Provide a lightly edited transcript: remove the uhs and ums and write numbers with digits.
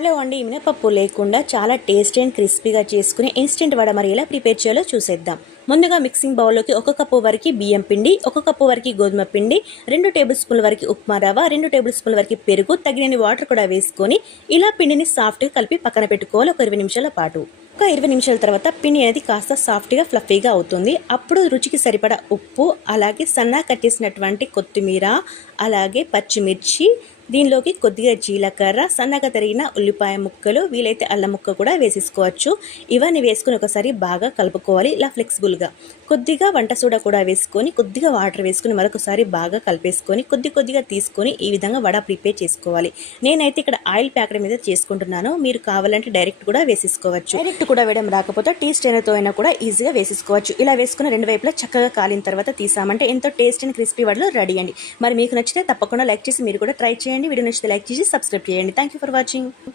Hello అండి, మినపప్పు లేకుండా చాలా టేస్టీ అండ్ క్రిస్పీగా చేసుకుని ఇన్స్టెంట్ వడ మరి ఎలా ప్రిపేర్ చేయాలో చూసేద్దాం. ముందుగా మిక్సింగ్ బౌల్లోకి 1 కప్పు వరకు బియ్యం పిండి, 1 కప్పు వరకు గోధుమ పిండి, 2 టేబుల్ స్పూన్ల వరకు ఉప్మా రవ్వ, 2 టేబుల్ స్పూన్ల వరకు పెరుగు, తగినన్ని వాటర్ కూడా వేసుకొని ఇలా పిండిని సాఫ్ట్గా కలిపి పక్కన పెట్టుకోవాలి ఒక 20 నిమిషాల పాటు. ఒక 20 నిమిషాల తర్వాత పిండి అనేది కాస్త సాఫ్ట్గా ఫ్లఫీగా అవుతుంది. అప్పుడు రుచికి సరిపడా ఉప్పు, అలాగే సన్నగా కట్ చేసినటువంటి కొత్తిమీర, అలాగే పచ్చిమిర్చి, దీనిలోకి కొద్దిగా జీలకర్ర, సన్నగా తరిగిన ఉల్లిపాయ ముక్కలు, వీలైతే అల్లం ముక్క కూడా వేసేసుకోవచ్చు. ఇవన్నీ వేసుకొని ఒకసారి బాగా కలుపుకోవాలి ఇలా ఫ్లెక్సిబుల్గా. కొద్దిగా వంట సోడా కూడా వేసుకొని, కొద్దిగా వాటర్ వేసుకొని మరొకసారి బాగా కలిపేసుకొని కొద్దిగా తీసుకొని ఈ విధంగా వడ ప్రిపేర్ చేసుకోవాలి. నేనైతే ఇక్కడ ఆయిల్ ప్యాకెట్ మీద చేసుకుంటున్నాను. మీరు కావాలంటే డైరెక్ట్ కూడా వేసేసుకోవచ్చు. డైరెక్ట్ కూడా వేయడం రాకపోతే టీ స్ట్రైనర్తో అయినా కూడా ఈజీగా వేసేసుకోవచ్చు. ఇలా వేసుకుని 2 వైపులా చక్కగా కాలిన తర్వాత తీసామంటే ఎంతో టేస్ట్ అండ్ క్రిస్పీ వడలు రెడీ అండి. మరి మీకు నచ్చితే తప్పకుండా లైక్ చేసి మీరు కూడా ట్రై చేయండి. వీడియో నచ్చితే లైక్ చేసి సబ్స్క్రైబ్ చేయండి. Thank you for watching.